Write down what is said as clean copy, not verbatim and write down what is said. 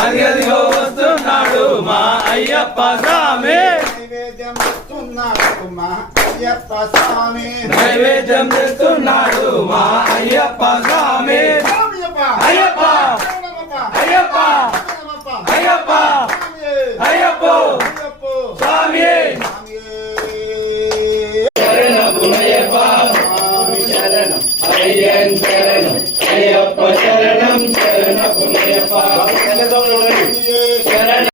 అదిగదిగో వస్తున్నాడు మా అయ్యప్ప స్వామి, నైవేద్యం తెస్తున్నాడు మా అయ్యప్ప స్వామి. అయ్యప్ప అయ్యప్ప అయ్యప్ప అయ్యప్ప